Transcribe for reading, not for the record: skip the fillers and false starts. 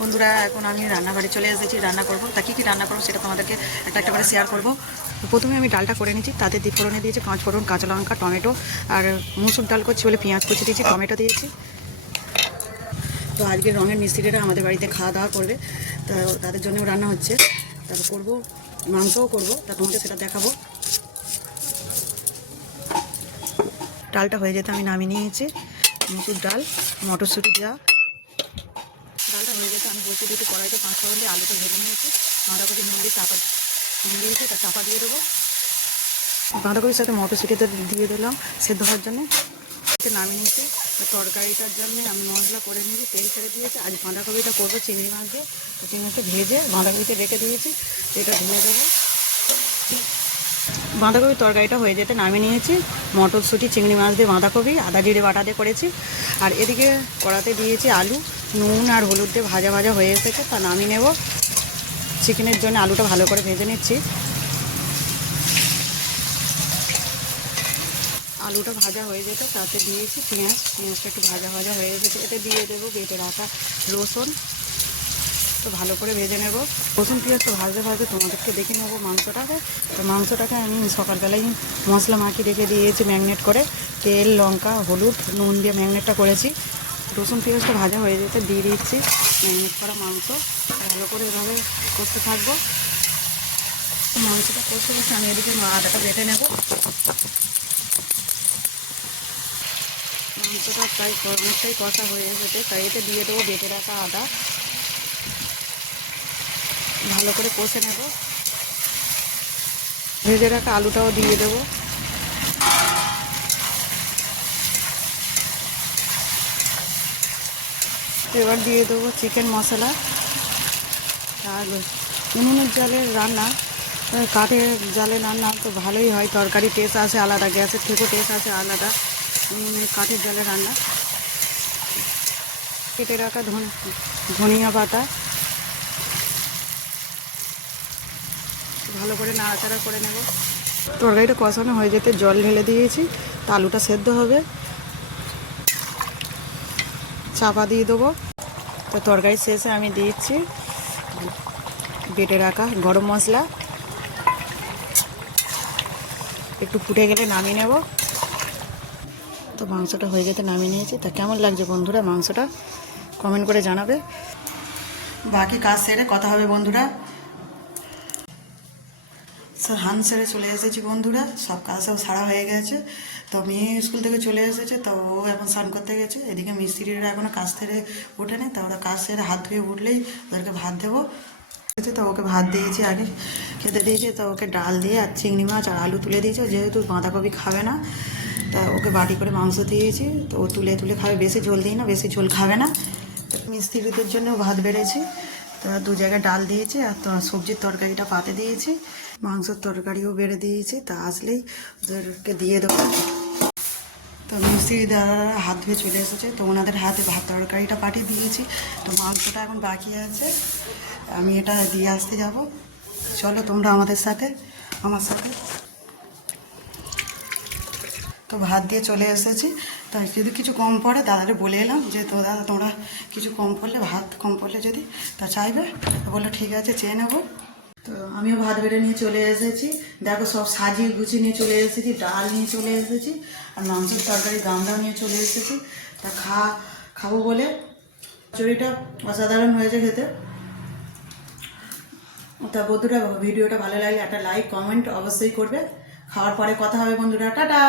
বন্ধুরা এখন আমি রান্নাঘরে চলে এসেছি, রান্না করবো। তা কী রান্না করবো সেটা তোমাদেরকে একটা একটা করে শেয়ার করবো। প্রথমে আমি ডালটা করে নিচ্ছি, তাতে দিয়ে ফোড়নে দিয়েছি 5 ফোড়ন, কাঁচা লঙ্কা, টমেটো। আর মুসুর ডাল করছি বলে পেঁয়াজ কুচি দিয়েছি, টমেটো দিয়েছি। তো আজকে রঙের মিস্ত্রিরা আমাদের বাড়িতে খাওয়া দাওয়া করবে, তো তাদের জন্যও রান্না হচ্ছে। তারপর করবো মাংসও করবো, তা তোমাকে সেটা দেখাবো। ডালটা হয়ে যেতে আমি নামিয়ে নিয়েছি। মুসুর ডাল, মটরশুঁটি দেওয়া। ডালটা হয়ে যেতে আমি বলতে দিয়েছি কড়াইতে 5 ফোড়ন দিয়ে আলুটা ভেজে নিয়েছি। বাঁধাকপি নুন দিয়ে চাপা দিয়েছি, তা চাপা দিয়ে দেবো। বাঁধাকপির সাথে মটরশুঁটিতে দিয়ে দিলাম সেদ্ধ হওয়ার জন্য, নামিয়ে নিয়েছি। তরকারিটার জন্য আমি মশলা করে নিয়েছি, তেল ছেড়ে দিয়েছি। আজ বাঁধাকপিটা করবো চিংড়ি মাছ দিয়ে। চিংড়ি মাছটা ভেজে বাঁধাকপিতে রেখে দিয়েছি, এটা ধুয়ে দেবো। বাঁধাকপির তরকারিটা হয়ে যেতে নামিয়ে নিয়েছি। মটরশুঁটি, চিংড়ি মাছ দিয়ে বাঁধাকপি আদা জিরে বাটা দিয়ে করেছি। আর এদিকে কড়াতে দিয়েছি আলু, নুন আর হলুদ দিয়ে ভাজা ভাজা হয়ে এসেছে, তা নামিয়ে নেব। চিকেনের জন্য আলুটা ভালো করে ভেজে নিচ্ছি। আলুটা ভাজা হয়ে যেত, তাতে দিয়েছি পেঁয়াজটা একটু ভাজা ভাজা হয়ে গেছে, এতে দিয়ে দেবো বেটে রাখা রসুন। তো ভালো করে ভেজে নেব। রসুন পেঁয়াজ তো ভাজতে ভাজতে তোমাদেরকে দেখে নেবো মাংসটাকে। তো মাংসটাকে আমি সকালবেলায় মশলা মাখিয়ে রেখে দিয়েছি ম্যারিনেট করে, তেল, লঙ্কা, হলুদ, নুন দিয়ে ম্যারিনেটটা করেছি। রসুন পেঁয়াজটা ভাজা হয়ে যেতে দিয়ে দিচ্ছি ম্যারিনেট করা মাংস। ভালো করে এভাবে কষতে থাকবো। মাংসটা কষতে কষতে আমি এদিকে আদাটা বেটে নেব। মাংসটা প্রায় অনেকটাই কষা হয়ে এসেছে, তাই এতে দিয়ে দেবো বেটে রাখা আদা। ভালো করে কষে নেব। ভেজে রাখা আলুটাও দিয়ে দেবো। এবার দিয়ে দেবো চিকেন মশলা। আর উনুনের জালের রান্না, কাঠের জালে রান্না তো ভালোই হয়, তরকারি টেস্ট আসে আলাদা, গ্যাসের থেকেও টেস্ট আসে আলাদা উনুনের কাঠের জালে রান্না। কেটে রাখা ধনিয়া পাতা ভালো করে নাড়াচাড়া করে নেব। তরকারিটা কষানো হয়ে যেতে জল ঢেলে দিয়েছি, তা আলুটা সেদ্ধ হবে। চাপা দিয়ে দেবো। তো তরকারি শেষে আমি দিয়েছি বেটে রাখা গরম মশলা। একটু ফুটে গেলে নামিয়ে নেব। তো মাংসটা হয়ে যেতে নামিয়ে নিয়েছি। তা কেমন লাগছে বন্ধুরা মাংসটা কমেন্ট করে জানাবে। বাকি কাজ সেরে কথা হবে বন্ধুরা। স্যার হান সেরে চলে এসেছি বন্ধুরা, সব কাজ সব সারা হয়ে গেছে। তো মেয়ে স্কুল থেকে চলে এসেছে, তো ও এখন স্নান করতে গেছে। এদিকে মিস্ত্রিরা এখনও কাজ সেরে ওঠেনি, তা ওরা কাজ সেরে হাত ধুয়ে উঠলেই ওদেরকে ভাত দেবো। তো ওকে ভাত দিয়েছি, আগে খেতে দিয়েছি। তো ওকে ডাল দিয়ে আর চিংড়ি মাছ আর আলু তুলে দিয়েছে, যেহেতু বাঁধাকপি খাবে না, তা ওকে বাটি করে মাংস দিয়েছি। তো ও তুলে তুলে খাবে, বেশি ঝোল দিই না, বেশি ঝোল খাবে না। মিস্ত্রিদের জন্য ভাত বেড়েছি, তো 2 জায়গায় ডাল দিয়েছি। আর তো সবজির তরকারিটা পাতে দিয়েছি, মাংসের তরকারিও বেড়ে দিয়েছি। তা আসলেই ওদেরকে দিয়ে দেবো। তো মিস্ত্রি দাদারা হাত ধুয়ে চলে এসেছে, তো ওনাদের হাতে ভাত তরকারিটা পাঠিয়ে দিয়েছি। তো মাংসটা এখন বাকি আছে, আমি এটা দিয়ে আসতে যাব। চলো তোমরা আমার সাথে। তো ভাত দিয়ে চলে এসেছি। তাই যদি কিছু কম পড়ে দাদারে বলে এলাম যে তো দাদা তোমরা কিছু কম পড়লে, ভাত কম পড়লে যদি তা চাইবে, তো বললো ঠিক আছে চেয়ে নেবো। তো আমিও ভাত বেড়ে নিয়ে চলে এসেছি। দেখো সব সাজিয়ে গুছিয়ে নিয়ে চলে এসেছি, ডাল নিয়ে চলে এসেছি, আর মাংসের তরকারি গামলা নিয়ে চলে এসেছি। তা খাবো বলে। চড়িটা অসাধারণ হয়েছে খেতে। তা বন্ধুরা ভিডিওটা ভালো লাগলে একটা লাইক কমেন্ট অবশ্যই করবে। খাওয়ার পরে কথা হবে বন্ধুরা, টাটা।